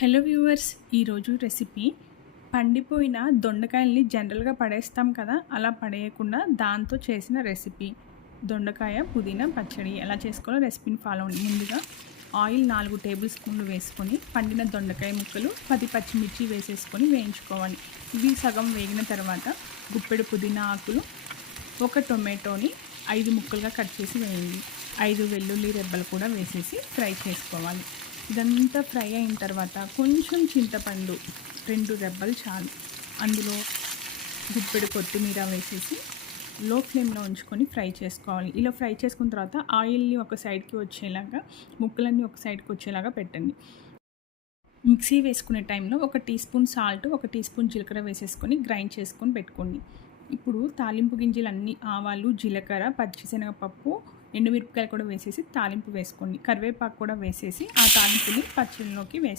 Hello viewers, ఈరోజు recipe పండిపోయిన దొండకాయల్ని జనరల్గా పడేస్తాం కదా, అలా పడేయకుండా దాంతో చేసిన రెసిపీ దొండకాయ పుదీనా పచ్చడి. ఎలా చేసుకోవాలో రెసిపీని ఫాలో అవ్వండి. ముందుగా ఆయిల్ 4 టేబుల్ స్పూన్లు వేసుకొని పండిన దొండకాయ ముక్కలు 10 పచ్చిమిర్చి వేసేసుకొని వేయించుకోవాలి. ఇవి సగం వేగిన తర్వాత గుప్పెడు పుదీనా ఆకులు, ఒక టొమాటోని 5 ముక్కలుగా కట్ చేసి వేయండి. 5 వెల్లుల్లి రెబ్బలు కూడా వేసేసి ఫ్రై చేసుకోవాలి. ఇదంతా ఫ్రై అయిన తర్వాత కొంచెం చింతపండు 2 రెబ్బలు చాలు, అందులో గుప్పెడు కొత్తిమీర వేసేసి లో ఫ్లేమ్లో ఉంచుకొని ఫ్రై చేసుకోవాలి. ఇలా ఫ్రై చేసుకున్న తర్వాత ఆయిల్ని ఒక సైడ్కి వచ్చేలాగా, ముక్కలన్నీ ఒక సైడ్కి వచ్చేలాగా పెట్టండి. మిక్సీ వేసుకునే టైంలో 1 teaspoon salt, 1 teaspoon జీలకర్ర వేసేసుకొని గ్రైండ్ చేసుకొని పెట్టుకోండి. ఇప్పుడు తాలింపు గింజలు అన్నీ ఆవాలు, జీలకర్ర, పచ్చిశనగపప్పు, ఎండుమిరపకాయలు కూడా వేసేసి తాలింపు వేసుకోండి. కరివేపాకు కూడా వేసేసి ఆ తాలింపుని పచ్చడిలోకి వేసుకోండి.